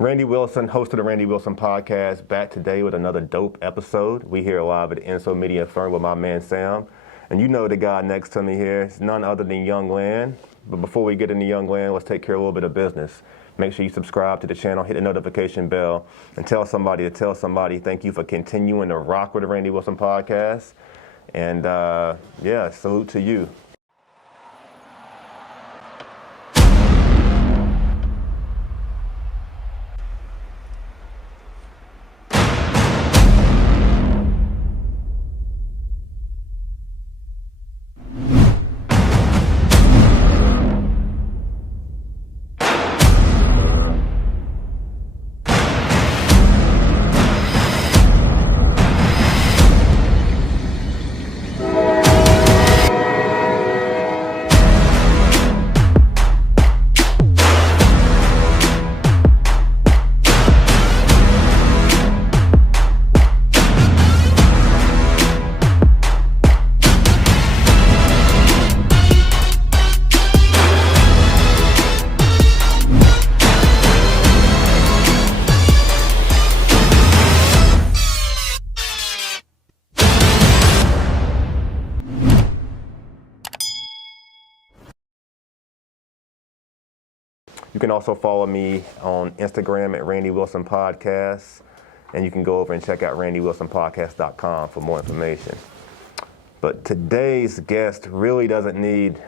Randy Wilson, host of the Randy Wilson podcast, back today with another dope episode. We here live at the Enso Media Firm with my man Sam. And you know the guy next to me here is none other than Yung Lan. But before we get into Yung Lan, let's take care of a little bit of business. Make sure you subscribe to the channel, hit the notification bell, and tell somebody to tell somebody. Thank you for continuing to rock with the Randy Wilson podcast. And yeah, salute to you. You can also follow me on Instagram at Randy Wilson Podcast, and you can go over and check out randywilsonpodcast.com for more information. But today's guest really doesn't need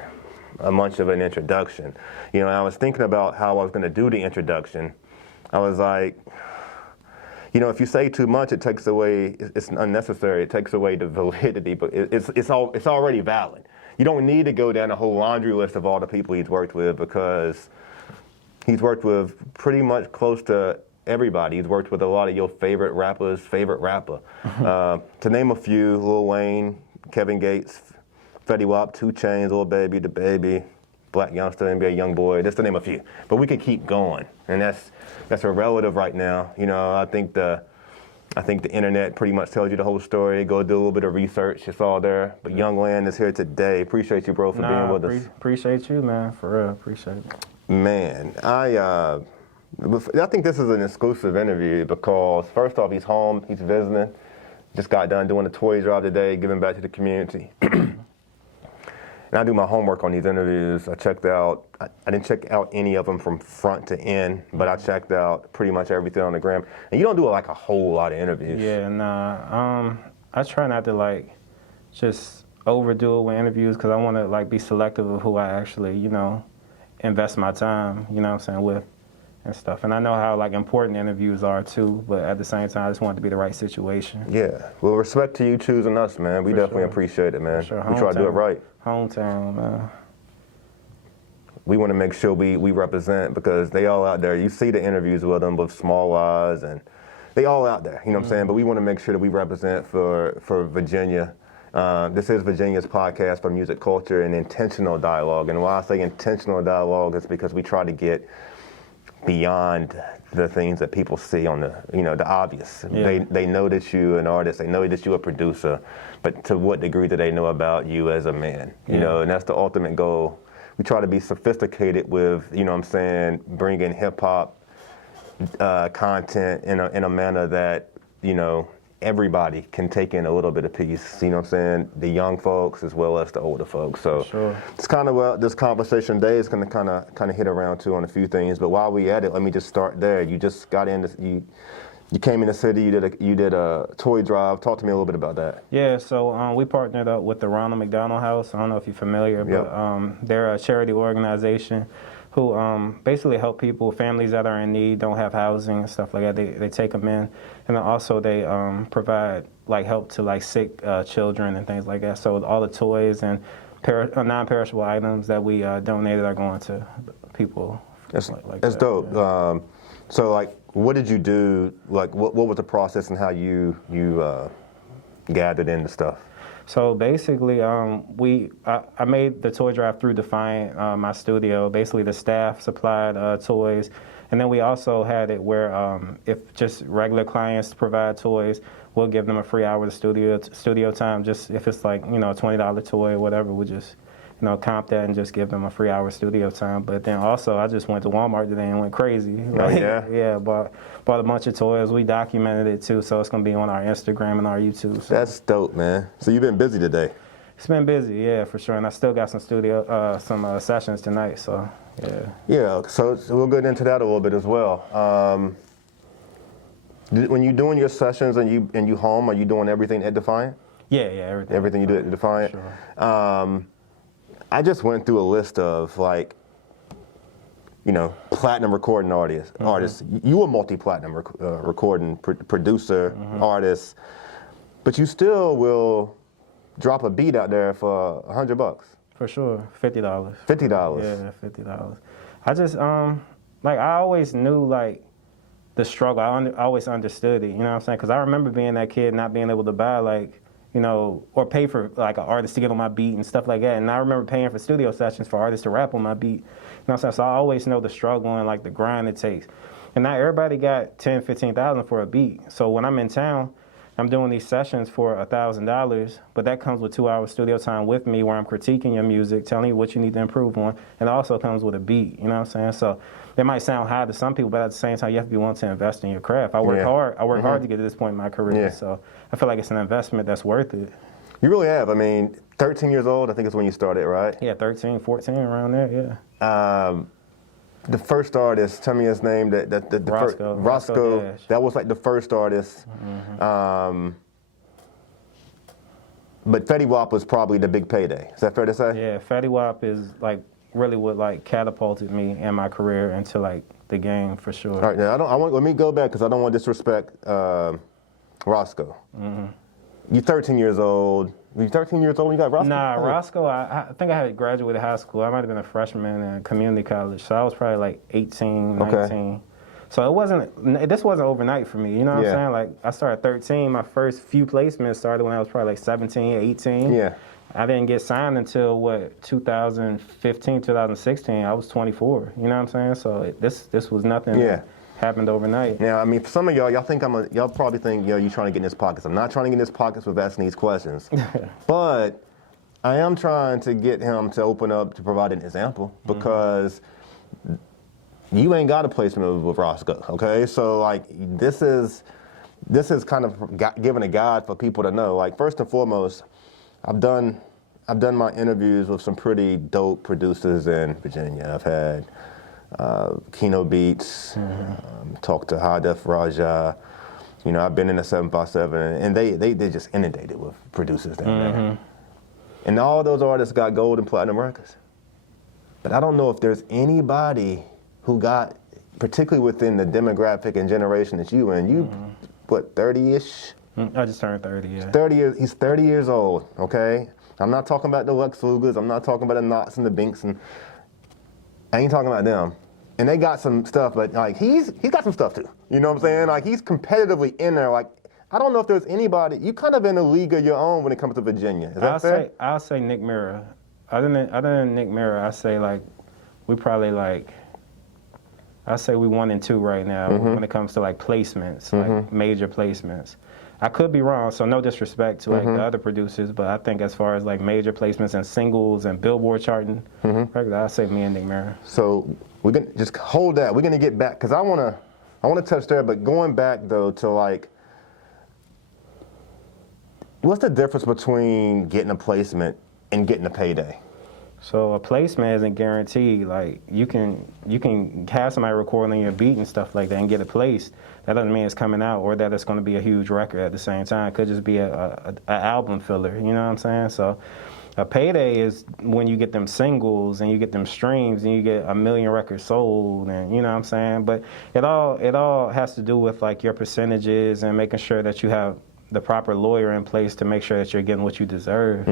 much of an introduction. You know, I was thinking about how I was going to do the introduction. I was like, you know, if you say too much, it takes away, it's unnecessary, it takes away the validity, but it's already valid. You don't need to go down a whole laundry list of all the people he's worked with, because he's worked with pretty much close to everybody. He's worked with a lot of your favorite rappers' favorite rapper. To name a few, Lil Wayne, Kevin Gates, Fetty Wap, 2 Chainz, DaBaby, DaBaby, Black Youngster, NBA Youngboy, just to name a few. But we could keep going, and that's a relative right now. You know, I think the internet pretty much tells you the whole story. Go do a little bit of research, it's all there. But Yung Lan is here today. Appreciate you, bro, for being with us. Appreciate you, man, for real, appreciate it. Man, I think this is an exclusive interview because, first off, he's home, he's visiting. Just got done doing a toy drive today, giving back to the community. And I do my homework on these interviews. I checked out, I didn't check out any of them from front to end, but I checked out pretty much everything on the gram. And you don't do like a whole lot of interviews. Yeah, nah. I try not to like just overdo it with interviews, because I want to like be selective of who I actually, you know, invest my time, you know what I'm saying, with and stuff. And I know how like important interviews are too, but at the same time I just want it to be the right situation. Yeah. Well, respect to you choosing us, man. We definitely appreciate it, man. Sure. We try to do it right. Hometown, man. We want to make sure we represent, because they all out there. You see the interviews with them with Small Eyes, and they all out there, you know what I'm saying? But we want to make sure that we represent for Virginia. This is Virginia's podcast for music culture and intentional dialogue. And why I say intentional dialogue is because we try to get beyond the things that people see on the, you know, the obvious. Yeah. They know that you're an artist, they know that you're a producer, but to what degree do they know about you as a man? You know, and that's the ultimate goal. We try to be sophisticated with, you know what I'm saying, bringing hip hop content in a manner that, you know, everybody can take in a little bit of piece, you know what I'm saying? The young folks as well as the older folks. So it's kind of what this conversation today is going to kind of hit around too on a few things. But while we at it, let me just start there. You just got in, you came in the city, you did a toy drive. Talk to me a little bit about that. Yeah, so we partnered up with the Ronald McDonald House. I don't know if you're familiar, but they're a charity organization who basically help people, families that are in need, don't have housing and stuff like that. They take them in, and then also they provide like help to like sick children and things like that. So all the toys and non-perishable items that we donated are going to people. That's dope. Yeah. So like, what did you do? Like, what was the process and how you gathered in the stuff? So basically, I made the toy drive through Defiant, my studio. Basically, the staff supplied toys, and then we also had it where if just regular clients provide toys, we'll give them a free hour of studio time. Just if it's like, you know, a $20 toy or whatever, we'll just comp that and just give them a free hour studio time. But then also, I just went to Walmart today and went crazy. Oh, yeah? Yeah, bought a bunch of toys. We documented it too, so it's going to be on our Instagram and our YouTube. So. That's dope, man. So you've been busy today. It's been busy, yeah, for sure. And I still got some sessions tonight, so yeah. Yeah, so we'll get into that a little bit as well. When you're doing your sessions and you home, are you doing everything at Defiant? Yeah, everything. Everything you do at Defiant? Sure. I just went through a list of platinum recording artists. You a multi-platinum recording producer, artist, but you still will drop a beat out there for $100. For sure, $50. $50. Yeah, $50. I just I always knew the struggle. I always understood it. You know what I'm saying? Because I remember being that kid, not being able to buy or pay for an artist to get on my beat and stuff like that. And I remember paying for studio sessions for artists to rap on my beat. You know what I'm saying? So I always know the struggle and the grind it takes. And not everybody got $10,000, $15,000 for a beat. So when I'm in town, I'm doing these sessions for $1,000, but that comes with 2 hours studio time with me where I'm critiquing your music, telling you what you need to improve on, and it also comes with a beat, you know what I'm saying? So it might sound high to some people, but at the same time, you have to be willing to invest in your craft. I work hard. I work hard to get to this point in my career, so I feel like it's an investment that's worth it. You really have. I mean, 13 years old, I think is when you started, right? Yeah, 13, 14, around there, yeah. The first artist, tell me his name. Roscoe. That was the first artist. But Fetty Wap was probably the big payday. Is that fair to say? Yeah, Fetty Wap is really what catapulted me and my career into the game for sure. All right, now let me go back because I don't want to disrespect Roscoe. You're 13 years old. Were you 13 years old when you got Roscoe? Nah, Roscoe, I think I had graduated high school. I might have been a freshman in community college. So I was probably 18, 19. Okay. So this wasn't overnight for me. You know what I'm saying? I started 13. My first few placements started when I was probably 17, 18. Yeah. I didn't get signed until 2015, 2016. I was 24. You know what I'm saying? So this was nothing. Yeah. Happened overnight. Now, I mean, for some of y'all think y'all probably think, you're trying to get in his pockets. I'm not trying to get in his pockets with asking these questions. But I am trying to get him to open up to provide an example because you ain't got a placement with Roscoe, okay? So, this is kind of giving a guide for people to know. First and foremost, I've done my interviews with some pretty dope producers in Virginia. I've had Kino Beats, talked to High Def Raja. I've been in the 757, and they just inundated with producers down there. And all those artists got gold and platinum records. But I don't know if there's anybody who got, particularly within the demographic and generation that you in. You, 30-ish? I just turned 30, yeah. 30 years. He's 30 years old, okay? I'm not talking about the Lex Lugers. I'm not talking about the Knots and the Binks. I ain't talking about them. And they got some stuff, but he's got some stuff too. You know what I'm saying? He's competitively in there. I don't know if there's anybody. You kind of in a league of your own when it comes to Virginia. Is that fair? I'll say Nick Mira. Other than Nick Mira, I say we probably I say we 1 and 2 right now when it comes to placements, major placements. I could be wrong, so no disrespect to the other producers, but I think as far as major placements and singles and Billboard charting, I say me and Nick Mira. So we're gonna just hold that. We're gonna get back because I wanna touch there, but going back though to what's the difference between getting a placement and getting a payday? So a placement isn't guaranteed. You can have somebody recording your beat and stuff like that and get it placed. That doesn't mean it's coming out or that it's going to be a huge record at the same time. It could just be a album filler. You know what I'm saying? So a payday is when you get them singles and you get them streams and you get 1 million records sold, and you know what I'm saying. But it all has to do with your percentages and making sure that you have the proper lawyer in place to make sure that you're getting what you deserve.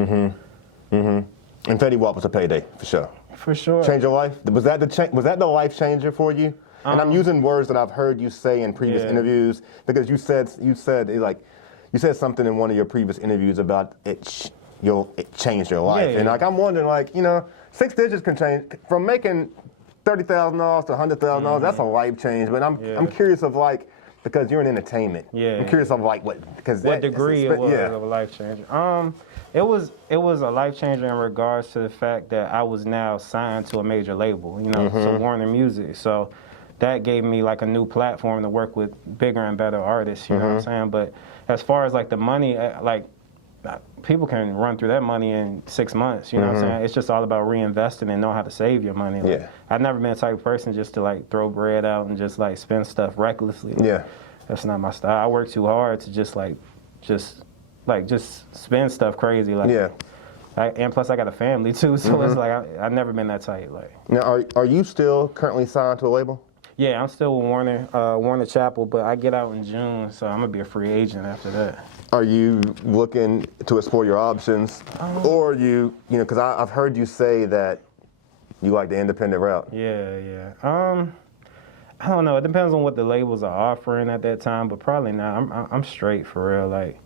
And Fetty Wap was a payday, for sure. For sure. Change your life? Was that the life changer for you? And I'm using words that I've heard you say in previous interviews because you said something in one of your previous interviews about it changed your life. And I'm wondering, 6 digits can change from making $30,000 to $100,000. That's a life change. But I'm curious of because you're in entertainment. Yeah. I'm curious of like what degree it was of a life changer. It was a life changer in regards to the fact that I was now signed to a major label, you know, so Warner Music. So that gave me like a new platform to work with bigger and better artists, you know what I'm saying? But as far as like the money, like people can run through that money in 6 months, you know what I'm saying? It's just all about reinvesting and knowing how to save your money. Like, I've never been the type of person just to like throw bread out and just like spend stuff recklessly. Like, that's not my style. I work too hard to just spend stuff crazy. Like, and plus I got a family too, so it's like I've never been that tight. Like, now, are you still currently signed to a label? Yeah, I'm still with Warner Chappell, but I get out in June, so I'm gonna be a free agent after that. Are you looking to explore your options, or you know, because I've heard you say that you like the independent route. Yeah. I don't know. It depends on what the labels are offering at that time, but probably not. I'm straight for real. Like,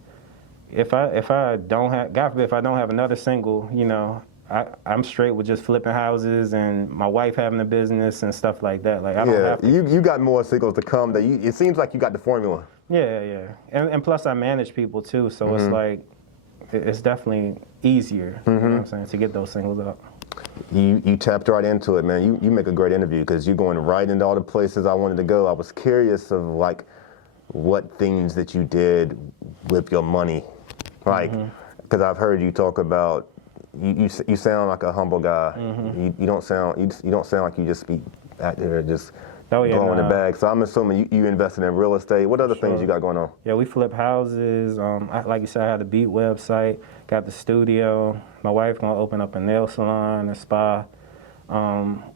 if I don't have, God forbid, if I don't have another single, you know, I'm straight with just flipping houses and my wife having a business and stuff like that. Like, I don't have to. You got more singles to come. That it seems like you got the formula. Yeah. And plus I manage people too, so it's like, it's definitely easier, you know what I'm saying, to get those singles up. You tapped right into it, man. You make a great interview because you're going right into all the places I wanted to go. I was curious of like what things that you did with your money, like, because I've heard you talk about. You sound like a humble guy. You don't sound like you just be out there just blowing the bag. So I'm assuming you invested in real estate. What other things you got going on? Yeah, we flip houses. Like you said, I had the Beat website, got the studio. My wife gonna open up a nail salon, a spa.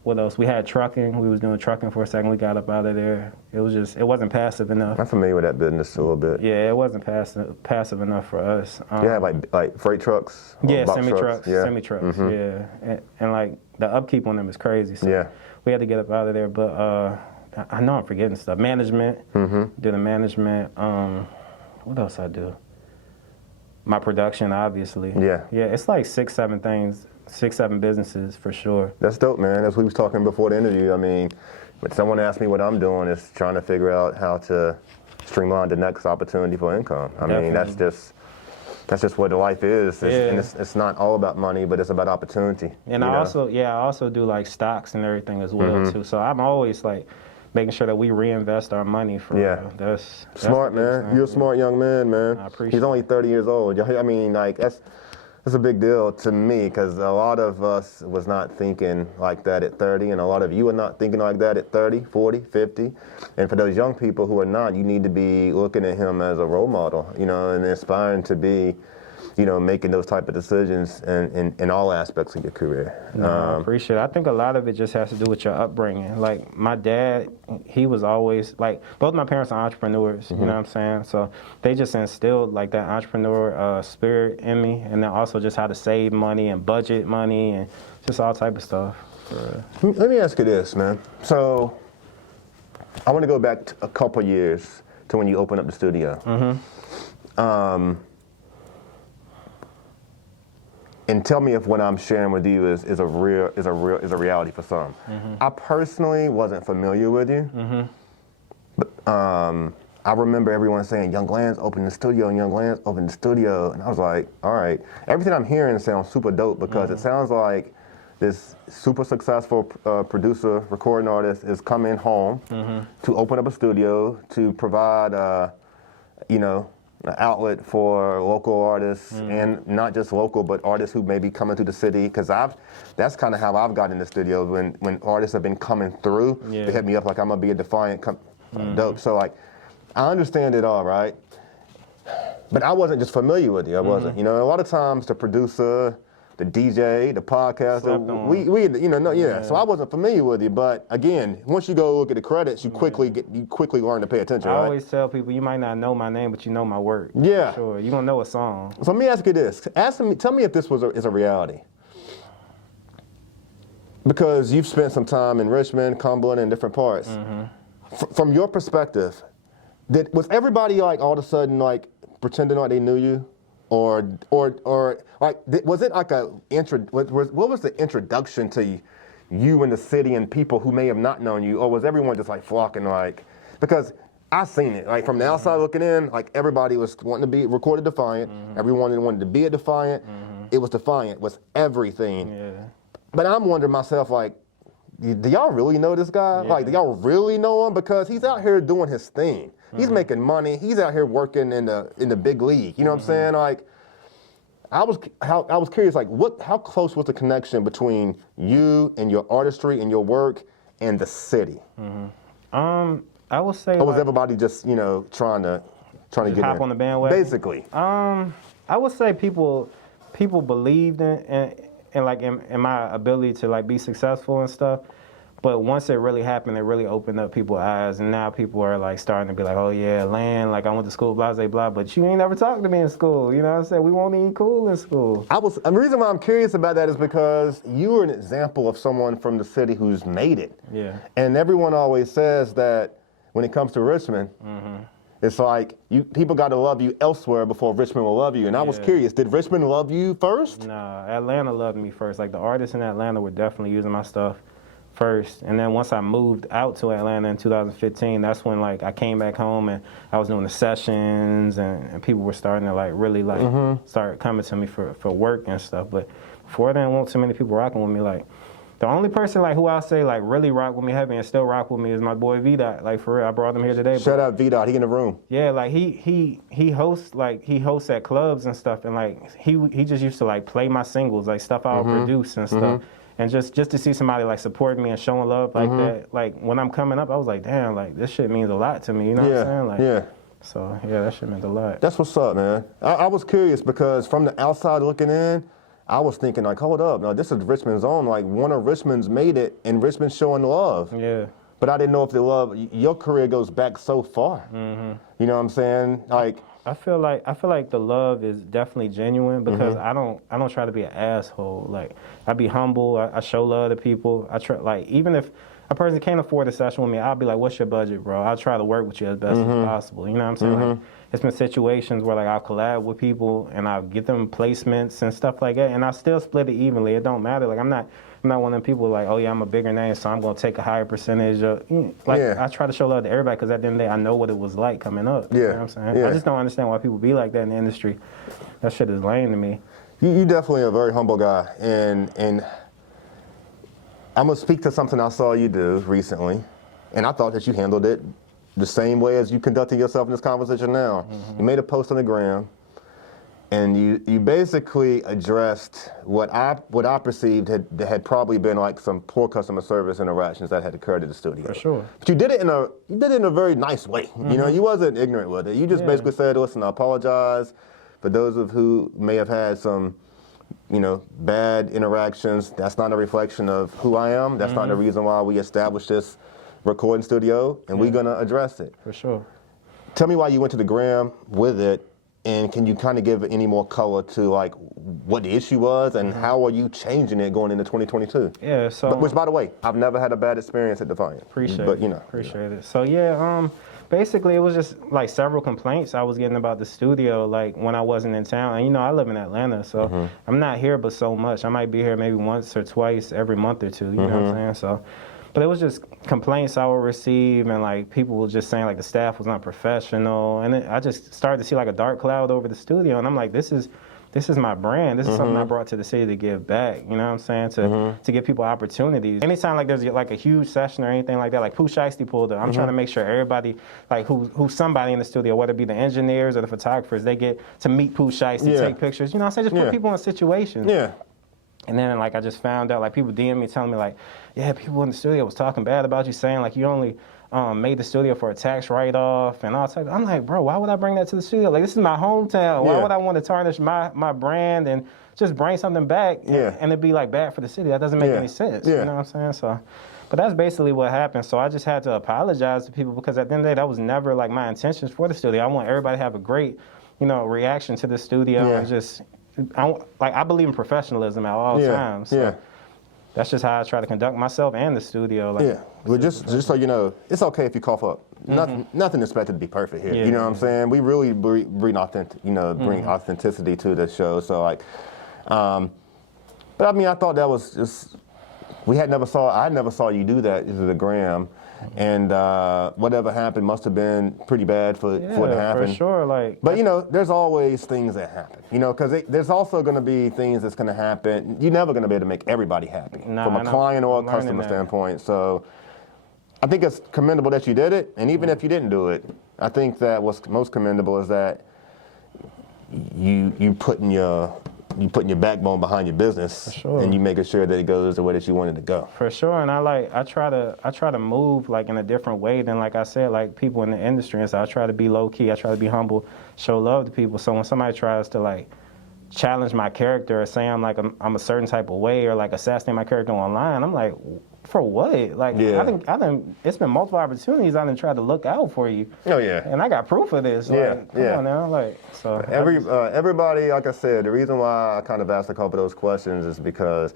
What else? We had trucking. We was doing trucking for a second. We got up out of there. It wasn't passive enough. I'm familiar with that business a little bit. Yeah, it wasn't passive enough for us. You had like freight trucks? Yeah, semi-trucks. Yeah. And like the upkeep on them is crazy. So we had to get up out of there. But I know I'm forgetting stuff. Management. Do the management. What else I do? My production, obviously. Yeah, it's like 6-7 things. 6-7 businesses for sure. That's dope, man. As we was talking before the interview, I mean, when someone asked me what I'm doing, is trying to figure out how to streamline the next opportunity for income. I mean, that's just what the life is. And it's not all about money, but it's about opportunity. And I also do like stocks and everything as well too. So I'm always like making sure that we reinvest our money for real. That's smart, man. You're a smart young man, man. I appreciate it. He's only 30 years old. I mean, like that's a big deal to me because a lot of us was not thinking like that at 30, and a lot of you are not thinking like that at 30, 40, 50. And for those young people who are not, you need to be looking at him as a role model, you know, and aspiring to be, you know, making those type of decisions in all aspects of your career. I appreciate it. I think a lot of it just has to do with your upbringing. Like my dad, he was always like, both my parents are entrepreneurs, you know what I'm saying? So they just instilled like that entrepreneur spirit in me, and then also just how to save money and budget money and just all type of stuff. Let me ask you this, man. So I want to go back a couple years to when you opened up the studio. And tell me if what I'm sharing with you is a reality for some. I personally wasn't familiar with you, but I remember everyone saying Yung Lan's opening the studio and Yung Lan's opening the studio, and I was like, all right. Everything I'm hearing sounds super dope because it sounds like this super successful producer, recording artist is coming home to open up a studio to provide, you know, an outlet for local artists, and not just local, but artists who may be coming through the city. Because that's kind of how I've gotten in the studio. When artists have been coming through, they hit me up like I'm gonna be a Defiant, dope. So like, I understand it all, right? But I wasn't just familiar with you. I wasn't. You know, a lot of times the producer, the DJ, the podcaster, So I wasn't familiar with you, but again, once you go look at the credits, you quickly learn to pay attention. I always tell people, you might not know my name, but you know my work. Yeah, for sure. You gonna know a song. So let me ask you this: tell me if this is a reality, because you've spent some time in Richmond, Cumberland, and different parts. From your perspective, was everybody like all of a sudden like pretending like they knew you? Or like, was it like what was the introduction to you in the city and people who may have not known you, or was everyone just like flocking like, because I seen it. Like from the outside looking in, like everybody was wanting to be recorded Defiant. Everyone wanted to be a Defiant. It was Defiant was everything. Yeah. But I'm wondering myself, like, do y'all really know this guy? Yeah. Like, do y'all really know him? Because he's out here doing his thing. He's making money. He's out here working in the big league. You know what I'm saying? Like, I was curious, like, how close was the connection between you and your artistry and your work and the city? I would say. Or was everybody just, you know, trying to get hop in? on the bandwagon? Basically. I would say people believed in my ability to like be successful and stuff. But once it really happened, it really opened up people's eyes, and now people are like starting to be like, oh yeah, Lan, like I went to school, blah, blah, blah, but you ain't never talked to me in school. You know what I'm saying? We won't even cool in school. The reason why I'm curious about that is because you were an example of someone from the city who's made it. Yeah. And everyone always says that when it comes to Richmond, it's like people got to love you elsewhere before Richmond will love you. And I was curious, did Richmond love you first? Nah, Atlanta loved me first. Like the artists in Atlanta were definitely using my stuff first. And then once I moved out to Atlanta in 2015, that's when like I came back home and I was doing the sessions and people were starting to like really like start coming to me for work and stuff. But before then, wasn't too many people rocking with me. Like the only person like who I'll say like really rock with me heavy and still rock with me is my boy V-Dot. Like for real, I brought him here today. Shout out V-Dot, he in the room. Yeah, like he hosts at clubs and stuff, and like he just used to like play my singles, like stuff I would produce and stuff. And just to see somebody like supporting me and showing love like that, like when I'm coming up, I was like, damn, like this shit means a lot to me. You know what I'm saying? Like, so yeah, that shit meant a lot. That's what's up, man. I was curious because from the outside looking in, I was thinking like, hold up, now this is Richmond's own. Like one of Richmond's made it, and Richmond's showing love. Yeah. But I didn't know if the love, your career goes back so far. You know what I'm saying? Like. I feel like the love is definitely genuine because I don't try to be an asshole. Like I be humble. I show love to people. I try, like even if a person can't afford a session with me, I'll be like, "What's your budget, bro?" I'll try to work with you as best as possible. You know what I'm saying? Like, it's been situations where like I'll collab with people and I'll get them placements and stuff like that, and I still split it evenly. It don't matter. Like I'm not one of them people like, oh yeah, I'm a bigger name, so I'm gonna take a higher percentage of. I try to show love to everybody because at the end of the day, I know what it was like coming up. You know what I'm saying? I just don't understand why people be like that in the industry. That shit is lame to me. You definitely a very humble guy, and I'm gonna speak to something I saw you do recently, and I thought that you handled it the same way as you conducting yourself in this conversation now. You made a post on the gram, and you basically addressed what I perceived had probably been like some poor customer service interactions that had occurred at the studio. For sure. But you did it in a very nice way. You know, you wasn't ignorant with it. You just basically said, listen, I apologize for those of who may have had some, you know, bad interactions. That's not a reflection of who I am. That's not the reason why we established this recording studio, and we're gonna address it. For sure. Tell me why you went to the gram with it, and can you kind of give any more color to like what the issue was and how are you changing it going into 2022? Yeah, so which by the way, I've never had a bad experience at Defiant. Appreciate it. So yeah, basically it was just like several complaints I was getting about the studio like when I wasn't in town. And you know, I live in Atlanta, so I'm not here but so much. I might be here maybe once or twice every month or two, you know what I'm saying? So but it was just complaints I would receive, and like people were just saying like the staff was not professional, and I just started to see like a dark cloud over the studio, and I'm like, this is my brand. This is something I brought to the city to give back. You know what I'm saying? To give people opportunities. Anytime like there's like a huge session or anything like that, like Pooh Shiesty pulled up, I'm trying to make sure everybody like who's somebody in the studio, whether it be the engineers or the photographers, they get to meet Pooh Shiesty, take pictures. You know what I'm saying? Just put people in situations. Yeah. And then, like, I just found out, like, people DM me telling me, like, yeah, people in the studio was talking bad about you, saying, like, you only made the studio for a tax write-off and all type. I'm like, bro, why would I bring that to the studio? Like, this is my hometown. Why would I want to tarnish my brand and just bring something back and it be, like, bad for the city? That doesn't make any sense. You know what I'm saying? So, but that's basically what happened. So I just had to apologize to people because at the end of the day, that was never, like, my intentions for the studio. I want everybody to have a great, you know, reaction to the studio and just... I believe in professionalism at all times. So that's just how I try to conduct myself and the studio. Like, well, just so you know, it's okay if you cough up. Nothing expected to be perfect here. You know what I'm saying? We really bring authenticity to the show. So like, but I mean, I thought that was just I never saw you do that to the gram. and whatever happened must have been pretty bad for it to happen. For sure. Like, but you know, there's always things that happen. You know, because there's also going to be things that's going to happen. You're never going to be able to make everybody happy from a client or a customer standpoint. So I think it's commendable that you did it, and even if you didn't do it, I think that what's most commendable is that you putting your backbone behind your business, and you making sure that it goes the way that you want it to go. For sure, and I try to move like in a different way than, like I said, like people in the industry, and so I try to be low key, I try to be humble, show love to people. So when somebody tries to like challenge my character or say I'm a certain type of way or like assassinate my character online, I'm like, for what? Like, I think it's been multiple opportunities I done tried to look out for you. Oh yeah. And I got proof of this. Like, come on now, like, so. Everybody, like I said, the reason why I kind of asked a couple of those questions is because,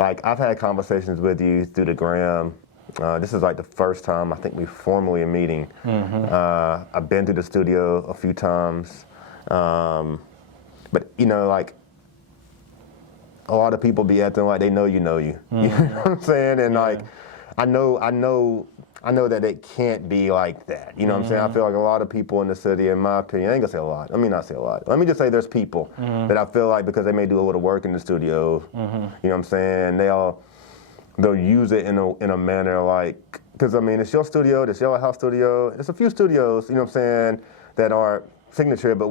like, I've had conversations with you through the gram. This is like the first time I think we formally are meeting. I've been to the studio a few times, but you know, like, a lot of people be acting like they know you. You know what I'm saying? And like, I know that it can't be like that. You know what I'm saying? I feel like a lot of people in the city, in my opinion, I ain't gonna say a lot. Let me not say a lot. Let me just say there's people that I feel like because they may do a little work in the studio, you know what I'm saying? They'll use it in a manner like, because I mean, it's your studio, it's your house studio. There's a few studios, you know what I'm saying, that are signature, but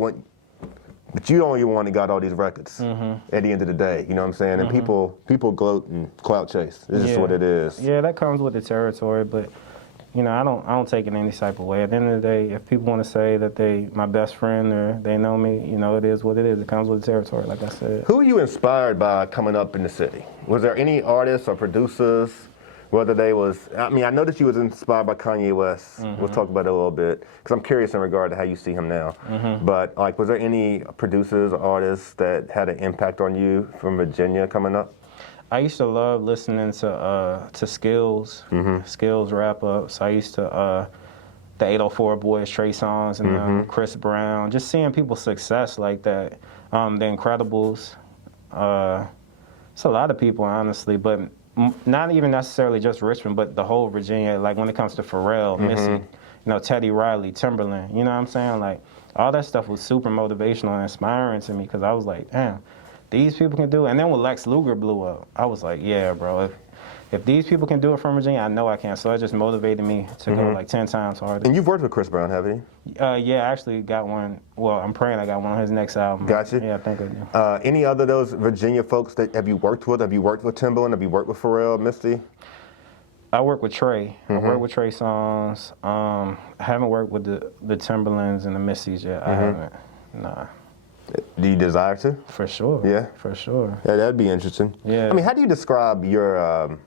you the only one that got all these records at the end of the day, you know what I'm saying? And people gloat and clout chase. It's just what it is. Yeah, that comes with the territory, but you know, I don't take it any type of way. At the end of the day, if people want to say that they my best friend or they know me, you know, it is what it is. It comes with the territory, like I said. Who are you inspired by coming up in the city? Was there any artists or producers, whether they was, I mean, I know that you was inspired by Kanye West. We'll talk about it a little bit, because I'm curious in regard to how you see him now. But like, was there any producers or artists that had an impact on you from Virginia coming up? I used to love listening to Skills, Skills wrap ups. I used to the 804 Boys, Trey Songz, and Chris Brown. Just seeing people's success like that. The Incredibles. It's a lot of people, honestly, but not even necessarily just Richmond, but the whole Virginia. Like when it comes to Pharrell, Missy, you know, Teddy Riley, Timberland. You know what I'm saying? Like all that stuff was super motivational and inspiring to me because I was like, damn. These people can do it. And then when Lex Luger blew up, I was like, yeah, bro, if these people can do it from Virginia, I know I can. So it just motivated me to go like 10 times harder. And you've worked with Chris Brown, haven't you? Yeah, I actually got one. Well, I'm praying I got one on his next album. Got you? Yeah, I think I do. Any other of those Virginia folks that have you worked with? Have you worked with Timberland? Have you worked with Pharrell, Misty? I work with Trey. I work with Trey Songz. I haven't worked with the Timberlands and the Missys yet. I haven't. Nah. Do you desire to? For sure. Yeah? For sure. Yeah, that'd be interesting. Yeah. I mean, how do you describe your,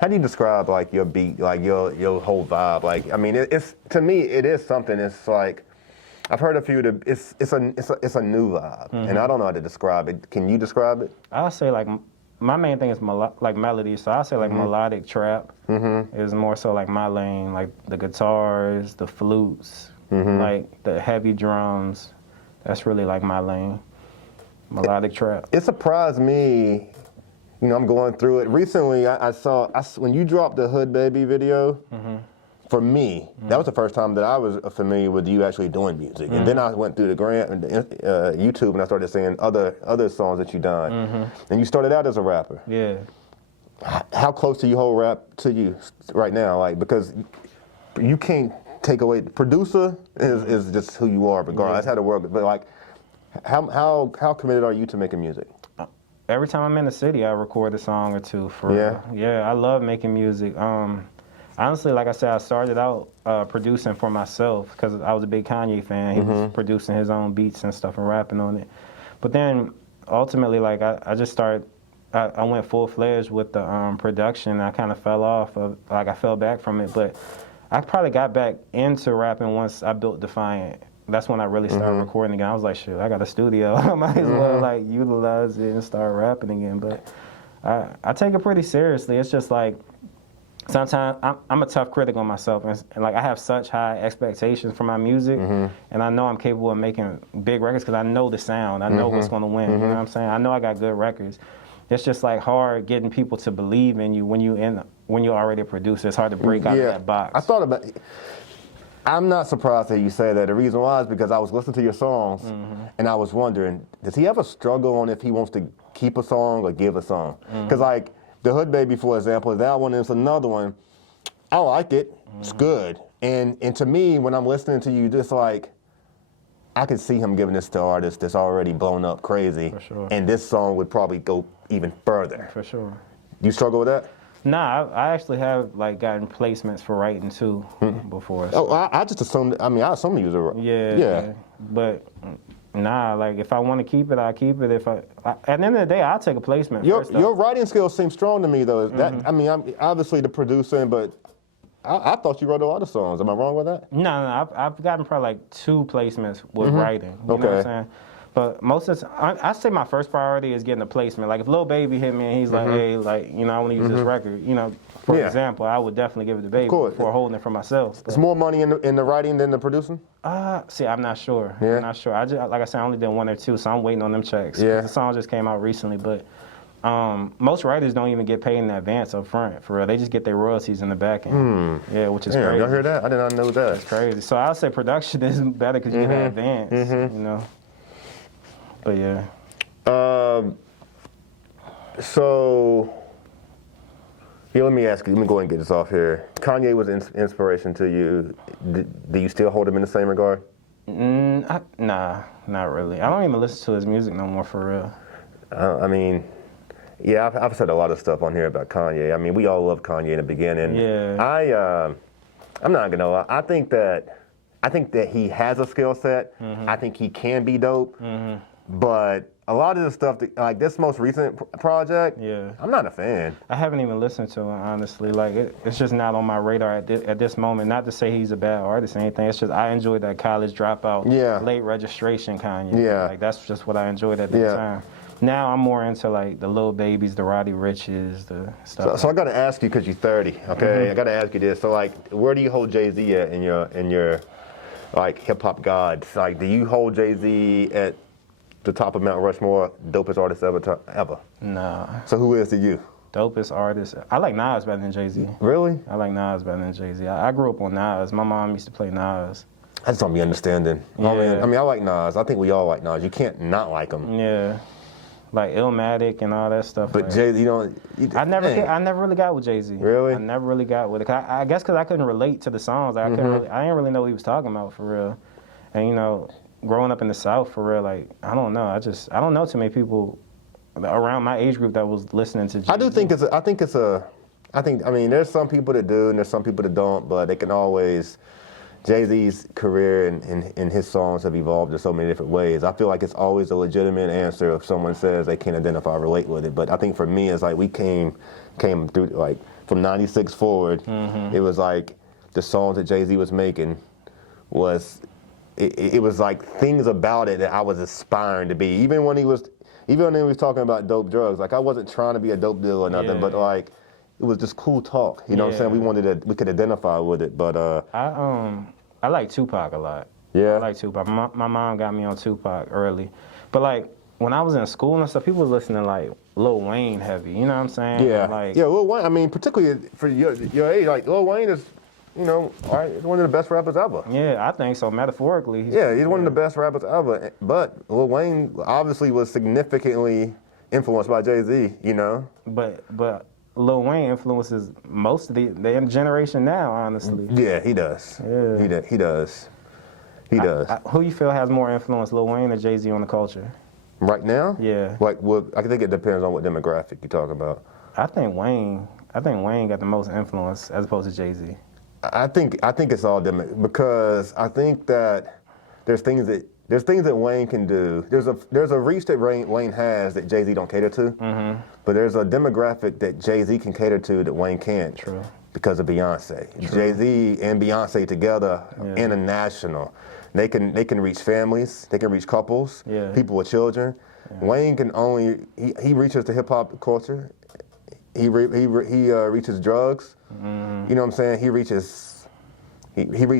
like your beat, like your whole vibe? Like, I mean, it's to me, it is something. It's like, I've heard a few. It's a new vibe, and I don't know how to describe it. Can you describe it? I'll say like my main thing is like melody. So I'll say like melodic trap is more so like my lane. Like the guitars, the flutes, like the heavy drums. That's really like my lane, melodic trap. It surprised me, you know, I'm going through it. Recently, I saw, when you dropped the Hood Baby video, for me, that was the first time that I was familiar with you actually doing music. And then I went through the YouTube and I started seeing other songs that you done. And you started out as a rapper. Yeah. How close do you hold rap to you right now? Like, because you can't take away, producer is just who you are regardless. That's how the world, but like, how committed are you to making music? Every time I'm in the city, I record a song or two for real. Yeah, I love making music. Honestly, like I said, I started out producing for myself because I was a big Kanye fan. He was producing his own beats and stuff and rapping on it. But then ultimately, like I just started, I went full-fledged with the production. I kind of fell off of, like I fell back from it, but I probably got back into rapping once I built Defiant. That's when I really started recording again. I was like, shoot, I got a studio. I might as well like utilize it and start rapping again. But I take it pretty seriously. It's just like sometimes I'm a tough critic on myself, and like I have such high expectations for my music, and I know I'm capable of making big records because I know the sound. I know what's going to win. You know what I'm saying? I know I got good records. it's just like hard getting people to believe in you when you're already a producer. It's hard to break out of that box. I thought about it. I'm not surprised that you say that. The reason why is because I was listening to your songs and I was wondering, does he ever struggle on if he wants to keep a song or give a song? Because like the Hood Baby, for example, that one is another one. I like it. It's good. And to me, when I'm listening to you, just like, I could see him giving this to artists that's already blown up crazy. For sure. And this song would probably go even further. For sure. You struggle with that? Nah, I actually have like gotten placements for writing too before. So. Oh, I just assumed. I mean, I assume you was a yeah. But nah, like if I want to keep it, I keep it. If at the end of the day, I'll take a placement. Your writing skills seem strong to me, though. That I mean, I'm obviously the producer, but I thought you wrote a lot of songs. Am I wrong with that? No, I've gotten probably like 2 placements with writing. You know what I'm saying? But most of the time, I say my first priority is getting a placement. Like if Lil Baby hit me and he's like, hey, like, you know, I want to use this record, you know, for example, I would definitely give it to Baby before holding it for myself. It's more money in the writing than the producing? See, I'm not sure. Yeah. I'm not sure. I just, like I said, I only did 1 or 2, so I'm waiting on them checks. Yeah. The song just came out recently, but most writers don't even get paid in advance up front, for real. They just get their royalties in the back end. Yeah, which is crazy. Y'all hear that? I did not know that. It's crazy. So I'll say production is better because you get an advance, you know. But yeah. So, here, let me ask you. Let me go ahead and get this off here. Kanye was an inspiration to you. Do you still hold him in the same regard? Nah, not really. I don't even listen to his music no more, for real. I mean, yeah, I've said a lot of stuff on here about Kanye. I mean, we all loved Kanye in the beginning. Yeah. I'm not gonna lie. I think that he has a skill set. I think he can be dope. But a lot of the stuff, like this most recent project, I'm not a fan. I haven't even listened to it, honestly. Like, it's just not on my radar at this moment. Not to say he's a bad artist or anything. It's just I enjoyed that college dropout, late registration Kanye. Yeah. Like, that's just what I enjoyed at that time. Now I'm more into, like, the Lil Babies, the Roddy Riches, the stuff. So I got to ask you, because you're 30, okay? I got to ask you this. So, like, where do you hold Jay-Z at in your like, hip-hop gods? Like, do you hold Jay-Z at the top of Mount Rushmore, dopest artist ever? Nah. So who is to you? Dopest artist? I like Nas better than Jay-Z. Really? I like Nas better than Jay-Z. I grew up on Nas. My mom used to play Nas. I just don't be understanding. Yeah. I mean, I like Nas. I think we all like Nas. You can't not like him. Yeah. Like Illmatic and all that stuff. But like, Jay, you know, I never really got with Jay-Z. Really? I never really got with it. I guess because I couldn't relate to the songs. Like, I didn't really know what he was talking about, for real. And, you know, growing up in the South, for real, like, I don't know. I don't know too many people around my age group that was listening to Jay-Z. I mean, there's some people that do and there's some people that don't, but they can always, Jay-Z's career and his songs have evolved in so many different ways. I feel like it's always a legitimate answer if someone says they can't identify or relate with it. But I think for me, it's like we came through, like, from 96 forward, it was like the songs that Jay-Z was making was, it was like things about it that I was aspiring to be. Even when he was talking about dope drugs, like I wasn't trying to be a dope dealer or nothing, but like it was just cool talk. You know what I'm saying? We could identify with it. But I like Tupac a lot. Yeah. I like Tupac. My mom got me on Tupac early. But like when I was in school and stuff, people was listening to like Lil Wayne heavy. You know what I'm saying? Yeah. Like, Lil Wayne. I mean, particularly for your age, like Lil Wayne is, you know, he's one of the best rappers ever. Yeah, I think so. Metaphorically. He's one of the best rappers ever. But Lil Wayne obviously was significantly influenced by Jay-Z, you know? But Lil Wayne influences most of the generation now, honestly. Yeah, he does. Yeah. He does. Who you feel has more influence, Lil Wayne or Jay-Z on the culture? Right now? Yeah. Like, I think it depends on what demographic you're talking about. I think Wayne got the most influence as opposed to Jay-Z. I think it's all them, because I think that there's things that Wayne can do. There's a reach that Wayne has that Jay-Z don't cater to. But there's a demographic that Jay-Z can cater to that Wayne can't. True. Because of Beyonce. True. Jay-Z and Beyonce together, international. They can reach families. They can reach couples. Yeah. People with children. Yeah. Wayne can only he reaches the hip hop culture. He reaches drugs. You know what I'm saying? He reached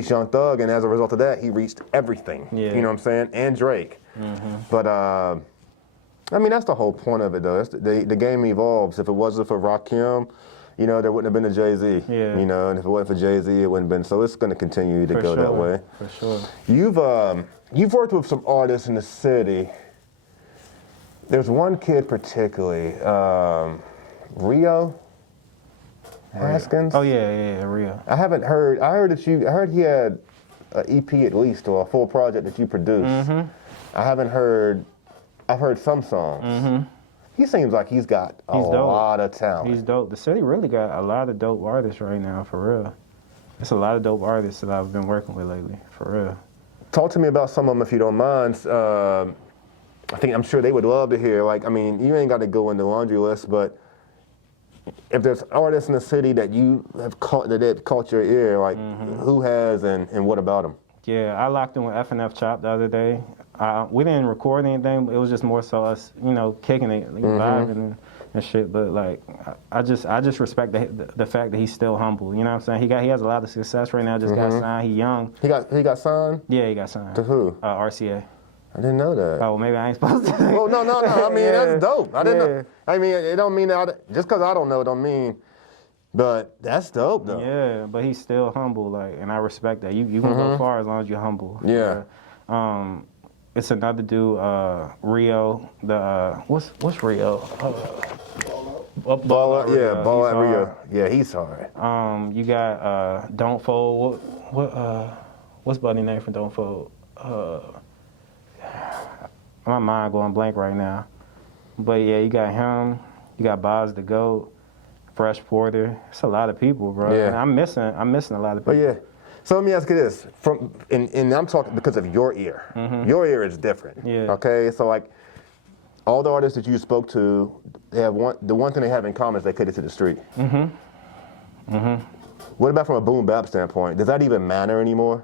Young Thug, and as a result of that, he reached everything. Yeah. You know what I'm saying? And Drake. But I mean, that's the whole point of it, though. The game evolves. If it wasn't for Rakim, there wouldn't have been a Jay-Z. Yeah. And if it wasn't for Jay-Z, it wouldn't have been. So it's going to continue to go that way. For sure. You've worked with some artists in the city. There's one kid particularly, Rio Haskins. Oh yeah, Rio. I haven't heard. I heard he had an EP at least, or a full project that you produced. Mm-hmm. I haven't heard. I've heard some songs. Mm-hmm. He seems like he's got a lot of talent. He's dope. The city really got a lot of dope artists right now, for real. There's a lot of dope artists that I've been working with lately, for real. Talk to me about some of them if you don't mind. I'm sure they would love to hear. You ain't got to go in the laundry list, but if there's artists in the city that you have caught your ear, who has and what about them? Yeah, I locked in with F&F Chop the other day. We didn't record anything. It was just more so us, kicking it, live and shit. But I just respect the fact that he's still humble. You know what I'm saying? He has a lot of success right now. Just got signed. He young. He got signed? Yeah, he got signed. To who? RCA. I didn't know that. Oh, maybe I ain't supposed to. Well, no. I mean, that's dope. I didn't know. I mean, it don't mean that just because I don't know, don't mean. But that's dope, though. Yeah, but he's still humble, and I respect that. You can go far as long as you're humble. Yeah. It's another dude, Rio. What's Rio? Ball out Rio. Yeah, he's hard. You got Don't Fold. What's buddy name for Don't Fold? My mind going blank right now. But yeah, you got him. You got Boz the Goat, Fresh Porter. It's a lot of people, bro. Yeah. And I'm missing a lot of people. Oh yeah. So let me ask you this: and I'm talking because of your ear. Your ear is different. Yeah. Okay. So all the artists that you spoke to, they have the one thing they have in common is they cut it to the street. What about from a boom bap standpoint? Does that even matter anymore?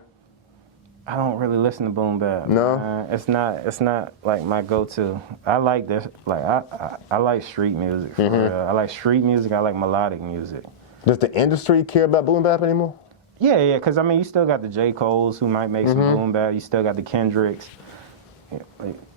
I don't really listen to boom bap. No. It's not like my go-to. I like this. I like street music. For real. I like street music. I like melodic music. Does the industry care about boom bap anymore? Yeah. Because you still got the J. Coles who might make some boom bap. You still got the Kendricks.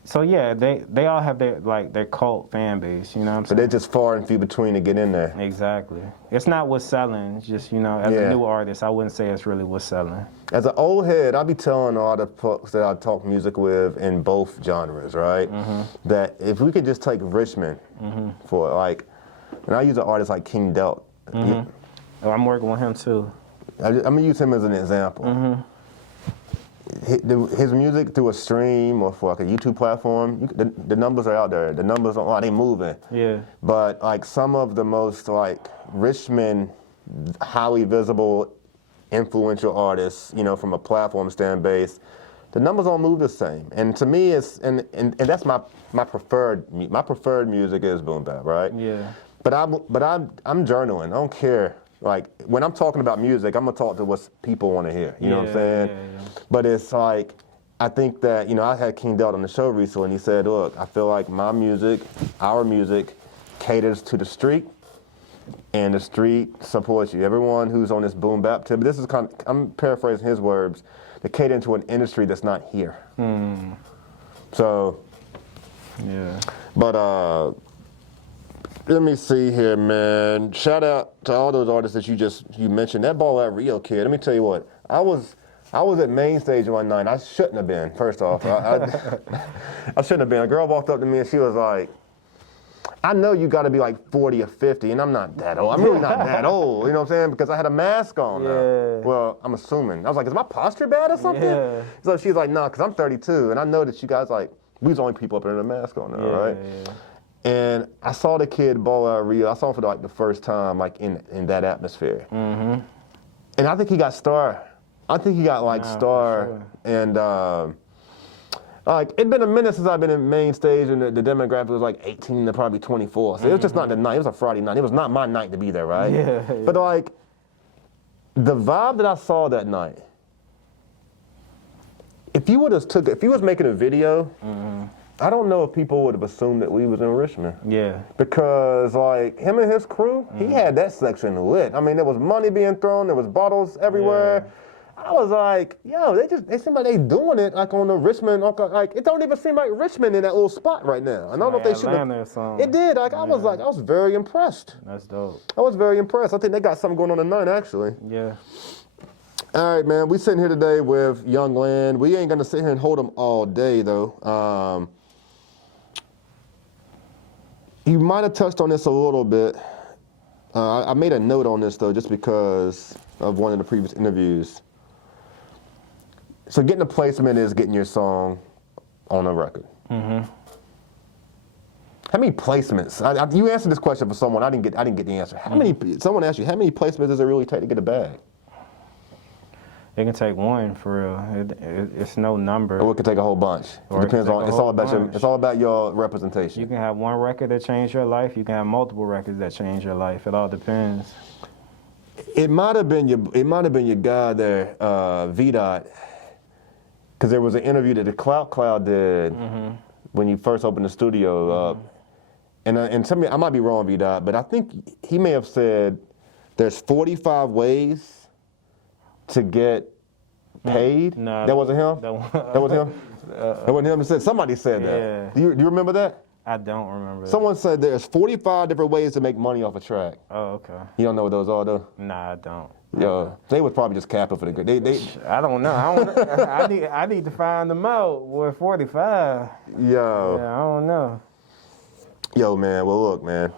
So yeah, they all have their cult fan base. You know what I'm saying? So they're just far and few between to get in there. Exactly. It's not what's selling. It's just as a new artist, I wouldn't say it's really what's selling. As an old head, I'll be telling all the folks that I talk music with in both genres, right? That if we could just take Richmond for and I use an artist like King Delt. I'm working with him too. I'm gonna use him as an example. His music through a stream or for a YouTube platform, the numbers are out there. The numbers they moving. Yeah. But some of the most Richmond highly visible, influential artists, from a platform stand base, the numbers don't move the same. And to me, it's and that's my preferred music is boom bap, right? Yeah. But I'm journaling. I don't care. When I'm talking about music, I'm gonna talk to what people want to hear. You know what I'm saying? Yeah. But it's I think that I had King Delt on the show recently, and he said, "Look, I feel like my music, our music, caters to the street, and the street supports you. Everyone who's on this boom bap tip. This is I'm paraphrasing his words. They cater into an industry that's not here. So, yeah. But let me see here, man. Shout out to all those artists that you mentioned. That Ball Out Rio kid. Let me tell you what. I was at Main Stage one night. I shouldn't have been. First off, I shouldn't have been. A girl walked up to me and she was like, "I know you got to be 40 or 50, and I'm not that old. I'm really not that old. You know what I'm saying? Because I had a mask on." Yeah. Well, I'm assuming. I was like, "Is my posture bad or something?" Yeah. So she's like, "Nah, because I'm 32, and I know that you guys we was the only people up there with a mask on now, right?" Yeah. And I saw the kid Ball Out Rio. I saw him for the first time, in that atmosphere. And I think he got star. I think he got star. Sure. And it'd been a minute since I've been in Main Stage, and the demographic was 18 to probably 24. So it was just not the night. It was a Friday night. It was not my night to be there, right? Yeah. But the vibe that I saw that night. If you was making a video. I don't know if people would have assumed that we was in Richmond. Yeah. Because him and his crew, he had that section lit. I mean, there was money being thrown, there was bottles everywhere. Yeah. I was like, yo, they seem like they doing it like on the Richmond, like it don't even seem like Richmond in that little spot right now. I don't know if they should have. It did. Like I was very impressed. That's dope. I was very impressed. I think they got something going on tonight, actually. Yeah. All right, man. We sitting here today with Yung Lan. We ain't gonna sit here and hold him all day, though. You might have touched on this a little bit. I made a note on this, though, just because of one of the previous interviews. So getting a placement is getting your song on a record. Mm-hmm. How many placements? You answered this question for someone. I didn't get the answer. How many? Someone asked you, how many placements does it really take to get a bag? It can take one for real. It's no number. Or it can take a whole bunch. It depends on. It's all about your representation. You can have one record that changed your life. You can have multiple records that change your life. It all depends. It might have been your guy there, V-Dot, because there was an interview that the Cloud did when you first opened the studio up, and tell me, I might be wrong, V-Dot, but I think he may have said there's 45 ways to get paid. No, that wasn't him. That wasn't him. That wasn't him. Somebody said that. Yeah. Do you remember that? I don't remember. Someone said there's 45 different ways to make money off a track. Oh, okay. You don't know what those are, though? Nah, I don't. Yo, they was probably just capping for the good. I don't know. I need to find them out. We're 45. Yo. Yeah, I don't know. Yo, man. Well, look, man.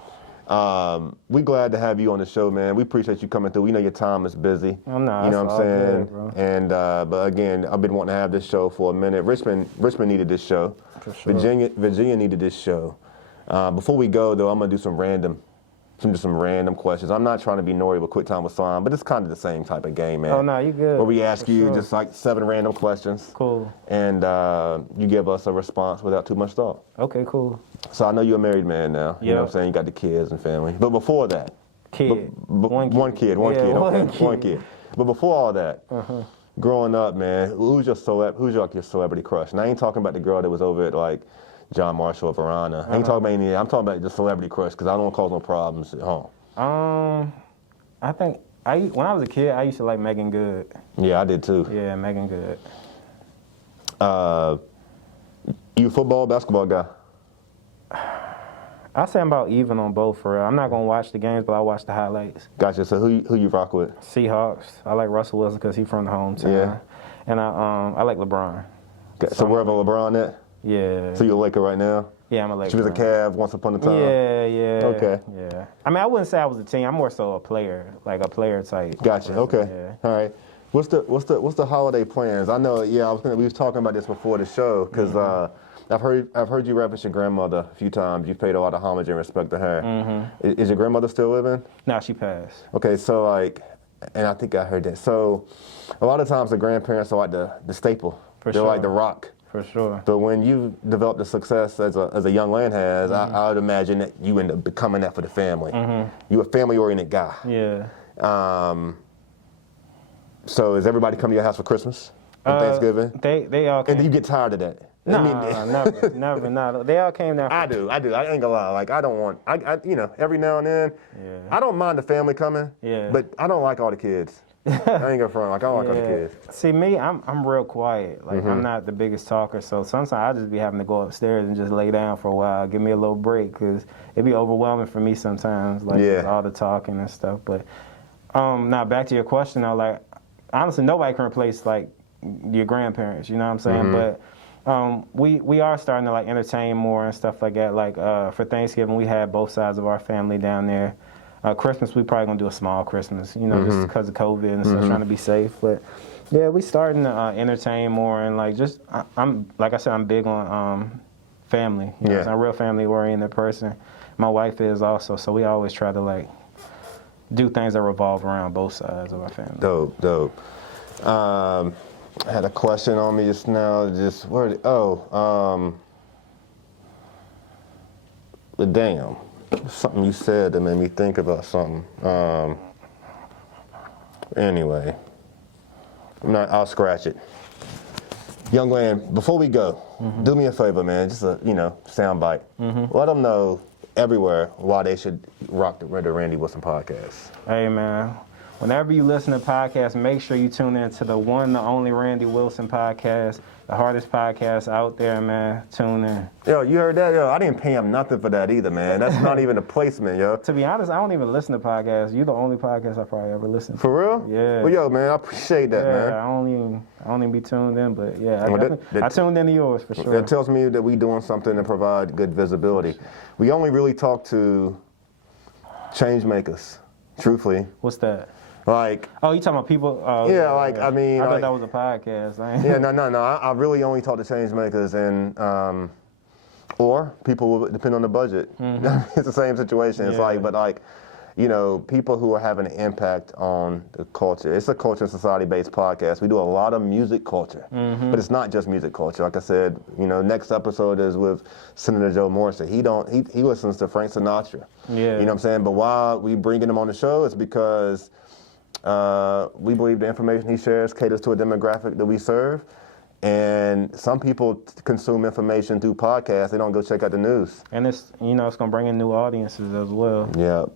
We glad to have you on the show, man. We appreciate you coming through. We know your time is busy. Oh, no, you know what I'm saying? Good, bro. And but again, I've been wanting to have this show for a minute. Richmond needed this show. For sure. Virginia needed this show. Before we go, though, I'm gonna do some random questions. I'm not trying to be Nori with Quick Time with Slime, but it's kind of the same type of game, man. Oh, no, you good. Where we ask you just like 7 random questions. Cool. And you give us a response without too much thought. Okay, cool. So I know you're a married man now. You know what I'm saying? You got the kids and family. But before that, one kid. But before all that, growing up, man, who's your celebrity crush? And I ain't talking about the girl that was over at like John Marshall or Verona. I ain't talking about any. I'm talking about the celebrity crush because I don't want to cause no problems at home. I think when I was a kid, I used to like Megan Good. Yeah, I did too. Yeah, Megan Good. You a football, basketball guy? I say I'm about even on both for real. I'm not gonna watch the games, but I watch the highlights. Gotcha. So who you rock with? Seahawks. I like Russell Wilson because he's from the hometown. Yeah. And I like LeBron. So wherever LeBron at? Yeah. So you a Laker right now? Yeah, I'm a Laker. She was a Cav once upon a time. Yeah. Okay. Yeah. I mean, I wouldn't say I was a team. I'm more so a player, like a player type. Gotcha. person. Okay. Yeah. All right. What's the holiday plans? I know. Yeah, we was talking about this before the show because I've heard you reference your grandmother a few times. You've paid a lot of homage and respect to her. Is your grandmother still living? No, she passed. Okay, so like, and I think I heard that. So a lot of times the grandparents are like the staple. They're like the rock. For sure. But when you develop the success as a Yung Lan has, I would imagine that you end up becoming that for the family. You're a family-oriented guy. Yeah. So is everybody come to your house for Christmas and Thanksgiving? They all came. And do you get tired of that? Never. They all came down. I do. I ain't gonna lie. Like I don't want. I every now and then. Yeah. I don't mind the family coming. Yeah. But I don't like all the kids. I ain't gonna front. Like I don't like all the kids. See me, I'm real quiet. Like I'm not the biggest talker. So sometimes I just be having to go upstairs and just lay down for a while, give me a little break, cause it be overwhelming for me sometimes. Like all the talking and stuff. But now back to your question. Now, like honestly, nobody can replace like your grandparents. You know what I'm saying? But we are starting to like entertain more and stuff like that. Like for Thanksgiving, we had both sides of our family down there. Christmas, we probably gonna do a small Christmas, just because of COVID and stuff, trying to be safe. But yeah, we starting to entertain more and like just I'm like I said, I'm big on family. You know, I'm a real family oriented person. My wife is also, so we always try to like do things that revolve around both sides of our family. Dope. I had a question on me just now. Damn. Something you said that made me think about something. Anyway, I'll scratch it. Yung Lan, before we go, do me a favor, man. Just a sound bite. Let them know everywhere why they should rock the Randy Wilson podcast. Hey man, whenever you listen to podcasts, make sure you tune in to the one, the only Randy Wilson podcast, the hardest podcast out there, man. Tune in. Yo, you heard that? Yo, I didn't pay him nothing for that either, man. That's not even a placement, yo. To be honest, I don't even listen to podcasts. You're the only podcast I probably ever listen to. For real? Yeah. Well, yo, man, I appreciate that, man. I don't even be tuned in, but yeah, Well, I tuned into yours for sure. It tells me that we doing something to provide good visibility. We only really talk to change makers, truthfully. What's that? Like, oh, you talking about people? Yeah, like, I mean, I like, thought that was a podcast. Yeah, no. I really only talk to change makers and, or people will depend on the budget. It's the same situation. It's like, but like, you know, people who are having an impact on the culture. It's a culture and society-based podcast. We do a lot of music culture, but it's not just music culture. Like I said, you know, next episode is with Senator Joe Morrissey. He listens to Frank Sinatra. Yeah. You know what I'm saying? But why we bringing him on the show is because we believe the information he shares caters to a demographic that we serve. And some people consume information through podcasts. They don't go check out the news. And it's, you know, it's going to bring in new audiences as well. Yeah.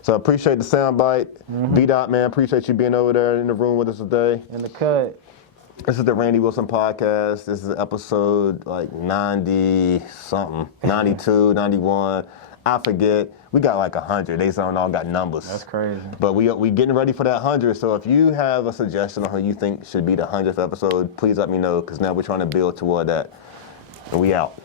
So I appreciate the soundbite. B-Dot, man, appreciate you being over there in the room with us today. In the cut. This is the Randy Wilson Podcast. This is episode like 90-something, 92, 91. I forget. We got like 100. They all got numbers. That's crazy. But we getting ready for that 100. So if you have a suggestion on who you think should be the 100th episode, please let me know, because now we're trying to build toward that. And we out.